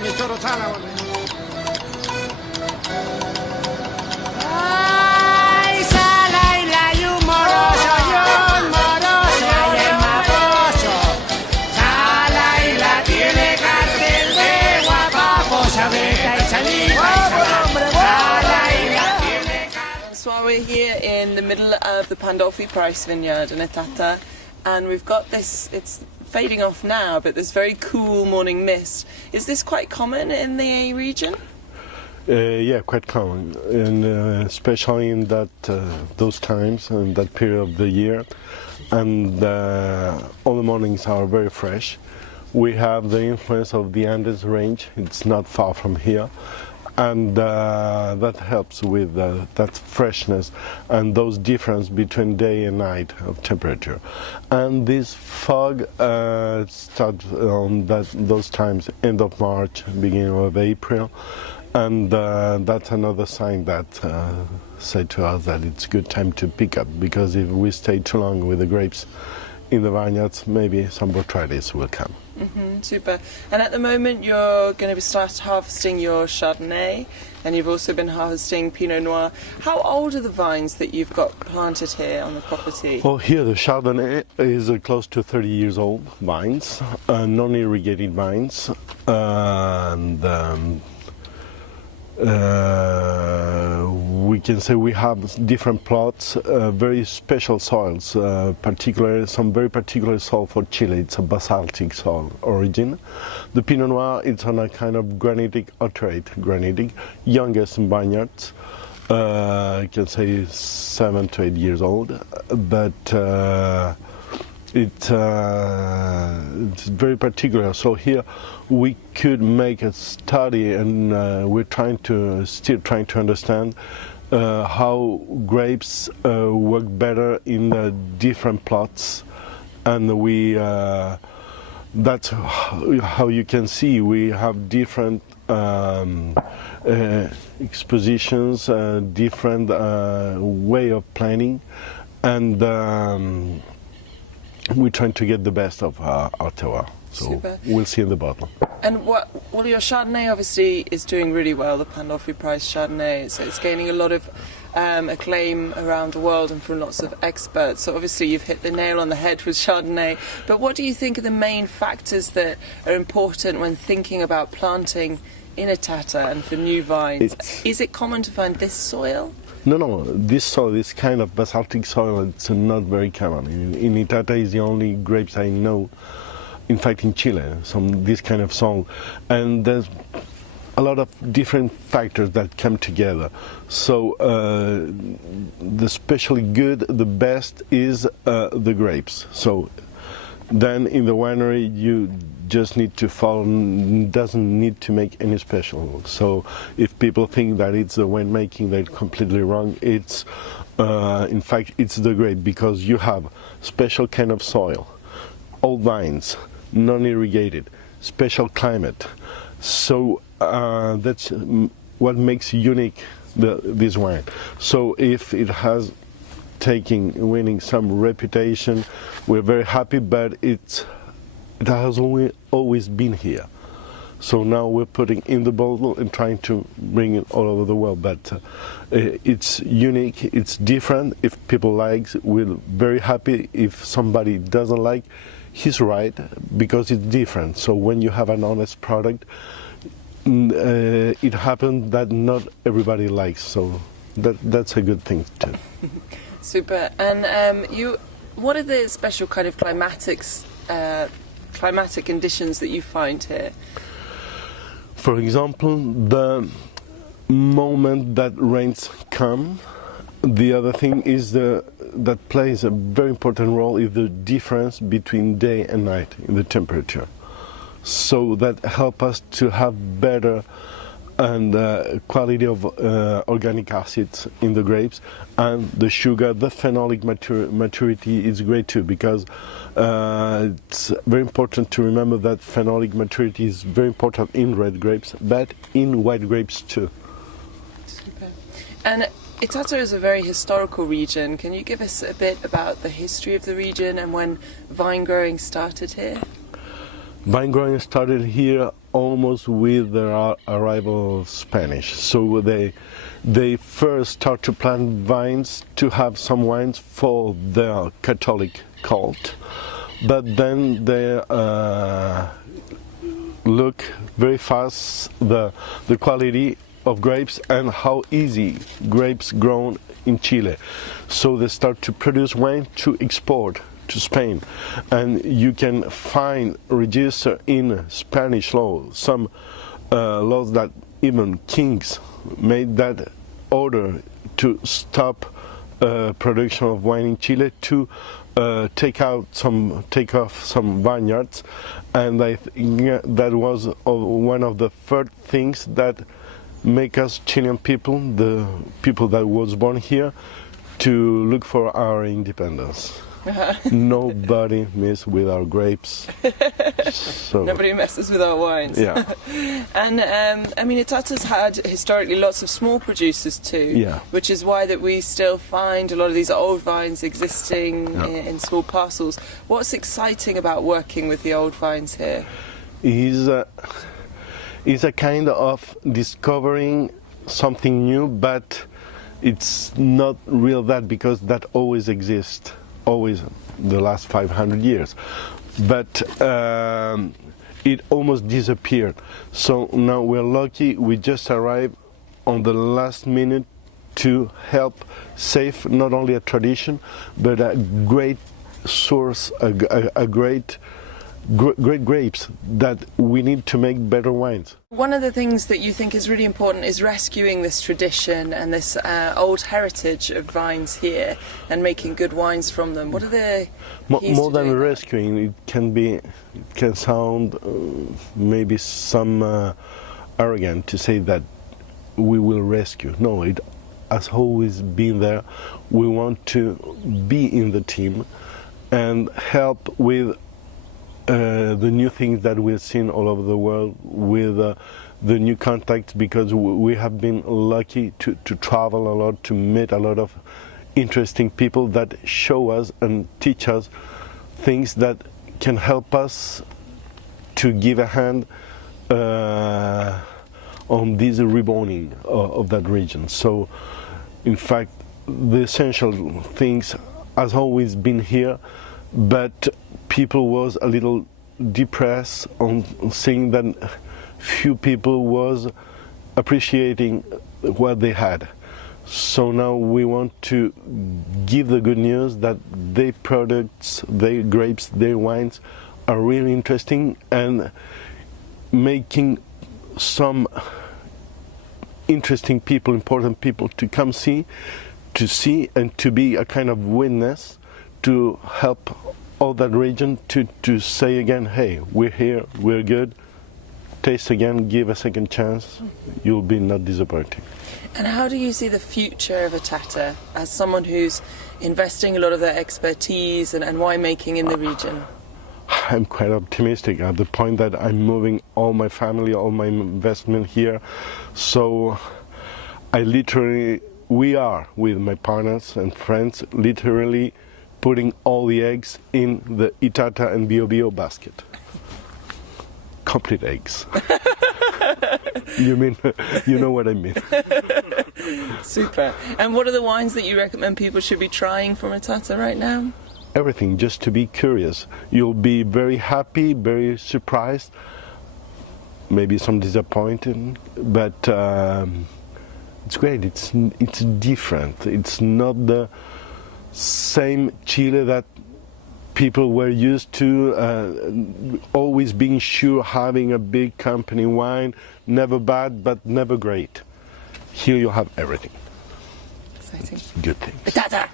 Ay, sala y la y un morocho, y el mapocho. Sala y la tiene cartel de guapapo, abeja y saliva y sabor. Sala y la tiene cartel. So we're here in the middle of the Pandolfi Price vineyard in Itata, and we've got this, it's fading off now, but this very cool morning mist. Is this quite common in the region? Yeah, quite common, and especially in that those times and that period of the year, and all the mornings are very fresh. We have the influence of the Andes range. It's not far from here, and that helps with that freshness and those difference between day and night of temperature. And this fog starts on those times, end of March, beginning of April. And that's another sign that say to us that it's a good time to pick up, because if we stay too long with the grapes in the vineyards, maybe some botrytis will come. Super. And at the moment you're going to start harvesting your Chardonnay, and you've also been harvesting Pinot Noir. How old are the vines that you've got planted here on the property? Well, here the Chardonnay is close to 30 years old vines, non-irrigated vines, and we can say we have different plots, very special soils, some very particular soil for Chile. It's a basaltic soil origin. The Pinot Noir, it's on a kind of granitic, alterate granitic, youngest vineyards. I can say 7 to 8 years old, but it's very particular. So here we could make a study, and we're still trying to understand how grapes work better in different plots, and that's how you can see we have different expositions, different way of planning, and we're trying to get the best of our terroir. So Super. We'll see in the bottle. And well, your Chardonnay obviously is doing really well, the Pandolfi Price Chardonnay, so it's gaining a lot of acclaim around the world and from lots of experts. So obviously you've hit the nail on the head with Chardonnay, but what do you think are the main factors that are important when thinking about planting in Itata and for new vines? Is it common to find this soil? No, this soil, this kind of basaltic soil, it's not very common. In Itata is the only grapes I know, in fact in Chile, this kind of soil. And there's a lot of different factors that come together. So the especially good, the best is the grapes. So then in the winery you just need to follow, doesn't need to make any special. So if people think that it's the winemaking, they're completely wrong. It's in fact it's the grape, because you have special kind of soil, old vines, non-irrigated, special climate. So that's what makes unique this wine. So if it has winning some reputation, we're very happy, but it has always been here. So now we're putting in the bottle and trying to bring it all over the world. But it's unique, it's different. If people like, we're very happy. If somebody doesn't like, he's right, because it's different. So when you have an honest product, it happens that not everybody likes. So that's a good thing too. Super. And what are the special kind of climatic conditions that you find here? For example, the moment that rains come. The other thing is that plays a very important role is the difference between day and night in the temperature. So that help us to have better and quality of organic acids in the grapes, and the sugar, the phenolic maturity is great too, because it's very important to remember that phenolic maturity is very important in red grapes, but in white grapes too. Super. And Itata is a very historical region. Can you give us a bit about the history of the region and when vine growing started here? Vine growing started here almost with the arrival of Spanish. So they first start to plant vines to have some wines for their Catholic cult, but then they look very fast the quality of grapes and how easy grapes grown in Chile. So they start to produce wine to export to Spain, and you can find register in Spanish law some laws that even kings made that order to stop production of wine in Chile, to take off some vineyards, and I think that was one of the first things that make us Chilean people, the people that was born here, to look for our independence. Nobody messes with our grapes. So. Nobody messes with our wines. Yeah. And I mean, Itata's had historically lots of small producers too, yeah. which is why that we still find a lot of these old vines existing in small parcels. What's exciting about working with the old vines here? Is a kind of discovering something new, but it's not real that, because that always exists. Always the last 500 years, but it almost disappeared. So now we're lucky, we just arrived on the last minute to help save not only a tradition, but a great source, a great grapes that we need to make better wines. One of the things that you think is really important is rescuing this tradition and this old heritage of vines here and making good wines from them. What are the keys more to than doing rescuing? It can sound maybe some arrogant to say that we will rescue. No, it has always been there. We want to be in the team and help with the new things that we've seen all over the world, with the new contacts, because we have been lucky to travel a lot, to meet a lot of interesting people that show us and teach us things that can help us to give a hand on this reborning of that region. So in fact the essential things has always been here, but people was a little depressed on seeing that few people was appreciating what they had. So now we want to give the good news that their products, their grapes, their wines are really interesting, and making some interesting people, important people to come see and to be a kind of witness to help all that region to say again, hey, we're here, we're good, taste again, give a second chance, you'll be not disappointed. And how do you see the future of Itata as someone who's investing a lot of their expertise and winemaking in the region? I'm quite optimistic at the point that I'm moving all my family, all my investment here. So we are with my partners and friends literally putting all the eggs in the Itata and Bio basket. Complete eggs. You know what I mean. Super. And what are the wines that you recommend people should be trying from Itata right now? Everything, just to be curious. You'll be very happy, very surprised, maybe some disappointed, but it's great. It's different. It's not the same Chile that people were used to, always being sure having a big company wine, never bad but never great. Here you have everything. Exciting. Good things. Itata!